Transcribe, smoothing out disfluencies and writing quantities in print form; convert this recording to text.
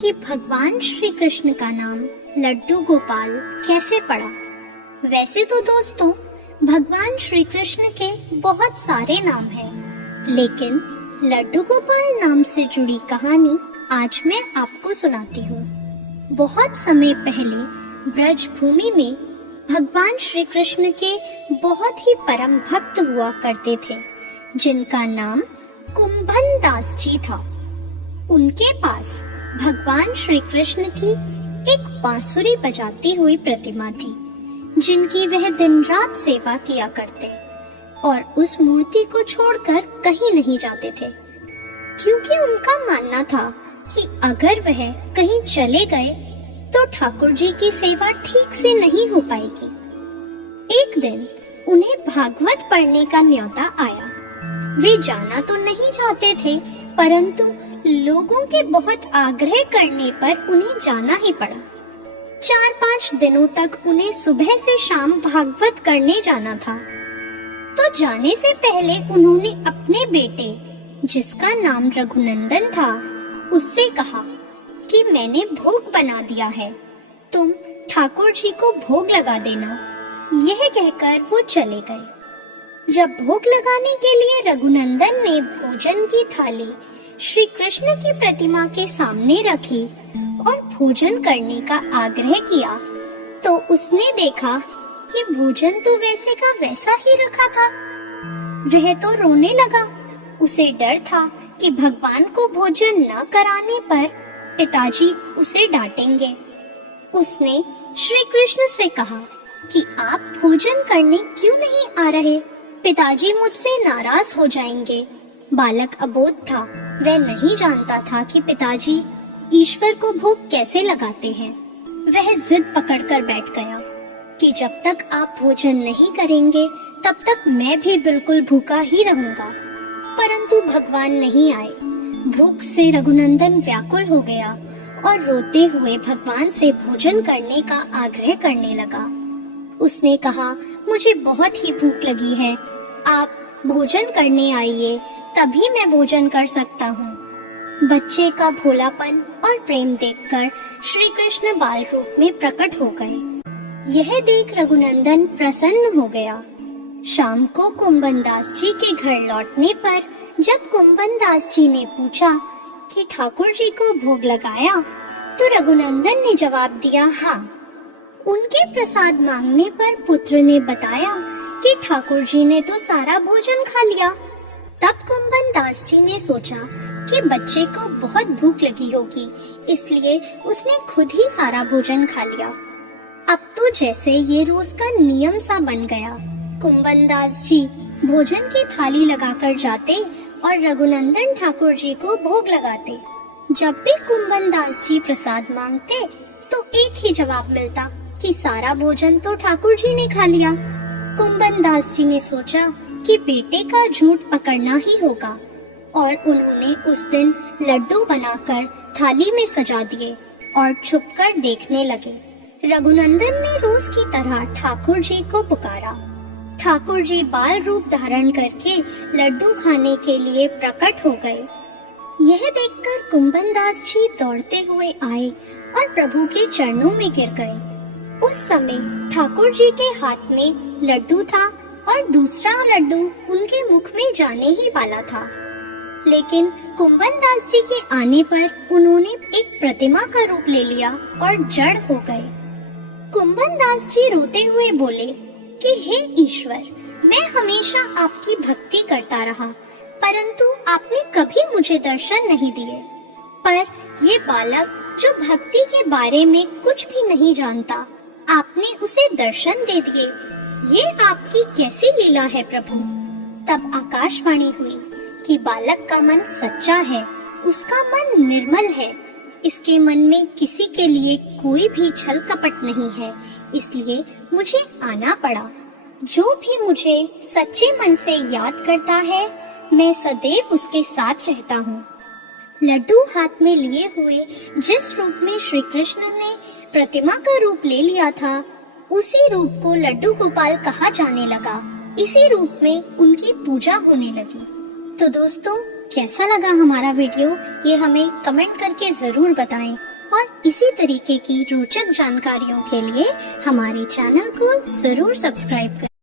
कि भगवान श्री कृष्ण का नाम लड्डू गोपाल कैसे पड़ा। वैसे तो दोस्तों भगवान श्री कृष्ण के बहुत सारे नाम हैं, लेकिन लड्डू गोपाल नाम से जुड़ी कहानी आज मैं आपको सुनाती हूँ। बहुत समय पहले ब्रज भूमि में भगवान श्री कृष्ण के बहुत ही परम भक्त हुआ करते थे, जिनका नाम कुंभन दास जी था। उनके पास भगवान श्री कृष्ण की एक बांसुरी बजाती हुई प्रतिमा थी, जिनकी वह दिन रात सेवा किया करते और उस मूर्ति को छोड़कर कहीं नहीं जाते थे, क्योंकि उनका मानना था कि अगर वह कहीं चले गए तो ठाकुर जी की सेवा ठीक से नहीं हो पाएगी। एक दिन उन्हें भागवत पढ़ने का न्योता आया। वे जाना तो नहीं चाहते थे, परंतु लोगों के बहुत आग्रह करने पर उन्हें जाना ही पड़ा। 4-5 दिनों तक उन्हें सुबह से शाम भागवत करने जाना था। तो जाने से पहले उन्होंने अपने बेटे, जिसका नाम रघुनंदन था, उससे कहा कि मैंने भोग बना दिया है, तुम ठाकुर जी को भोग लगा देना। यह कहकर वो चले गए। जब भोग लगाने के लिए रघुनंदन ने भोजन की थाली श्री कृष्ण की प्रतिमा के सामने रखी और भोजन करने का आग्रह किया, तो उसने देखा कि भोजन तो वैसे का वैसा ही रखा था। वह तो रोने लगा। उसे डर था कि भगवान को भोजन न कराने पर पिताजी उसे डांटेंगे। उसने श्री कृष्ण से कहा कि आप भोजन करने क्यों नहीं आ रहे? पिताजी मुझसे नाराज हो जाएंगे। बालक अबोध था, वह नहीं जानता था कि पिताजी ईश्वर को भोग कैसे लगाते हैं। वह जिद पकड़कर बैठ गया कि जब तक आप भोजन नहीं करेंगे तब तक मैं भी बिल्कुल भूखा ही रहूंगा। परंतु भगवान नहीं आए। भूख से रघुनंदन व्याकुल हो गया और रोते हुए भगवान से भोजन करने का आग्रह करने लगा। उसने कहा, मुझे बहुत ही भूख लगी है, आप भोजन करने आइए, तभी मैं भोजन कर सकता हूँ। बच्चे का भोलापन और प्रेम देखकर श्री कृष्ण बाल रूप में प्रकट हो गए। यह देख रघुनंदन प्रसन्न हो गया। शाम को कुंभन दास जी के घर लौटने पर जब कुंभन दास जी ने पूछा कि ठाकुर जी को भोग लगाया, तो रघुनंदन ने जवाब दिया, हाँ। उनके प्रसाद मांगने पर पुत्र ने बताया कि ठाकुर जी ने तो सारा भोजन खा लिया। तब कुंभन दास जी ने सोचा कि बच्चे को बहुत भूख लगी होगी, इसलिए उसने खुद ही सारा भोजन खा लिया। अब तो जैसे ये रोज का नियम सा बन गया। कुंभन दास जी भोजन की थाली लगाकर जाते और रघुनंदन ठाकुर जी को भोग लगाते। जब भी कुंभन दास जी प्रसाद मांगते तो एक ही जवाब मिलता कि सारा भोजन तो ठाकुर जी ने खा लिया। कुंभन दास जी ने सोचा कि बेटे का झूठ पकड़ना ही होगा और उन्होंने उस दिन लड्डू बनाकर थाली में सजा दिए और छुपकर देखने लगे। रघुनंदन ने रोज की तरह ठाकुर जी को पुकारा। ठाकुर जी बाल रूप धारण करके लड्डू खाने के लिए प्रकट हो गए। यह देखकर कुंभन दास जी दौड़ते हुए आए और प्रभु के चरणों में गिर गए। उस समय ठाकुर जी के हाथ में लड्डू था और दूसरा लड्डू उनके मुख में जाने ही वाला था, लेकिन कुंभन दास जी के आने पर उन्होंने एक प्रतिमा का रूप ले लिया और जड़ हो गए। कुंभन दास जी रोते हुए बोले कि हे ईश्वर, मैं हमेशा आपकी भक्ति करता रहा, परंतु आपने कभी मुझे दर्शन नहीं दिए। पर ये बालक जो भक्ति के बारे में कुछ भी नहीं जानता, आपने उसे दर्शन दे दिए। ये आपकी कैसी लीला है प्रभु? तब आकाशवाणी हुई कि बालक का मन सच्चा है, उसका मन निर्मल है, इसके मन में किसी के लिए कोई भी छल कपट नहीं है, इसलिए मुझे आना पड़ा। जो भी मुझे सच्चे मन से याद करता है, मैं सदैव उसके साथ रहता हूँ। लड्डू हाथ में लिए हुए जिस रूप में श्री कृष्ण ने प्रतिमा का रूप ले लिया था, उसी रूप को लड्डू गोपाल कहा जाने लगा। इसी रूप में उनकी पूजा होने लगी। तो दोस्तों, कैसा लगा हमारा वीडियो, ये हमें कमेंट करके जरूर बताएं। और इसी तरीके की रोचक जानकारियों के लिए हमारे चैनल को जरूर सब्सक्राइब करें।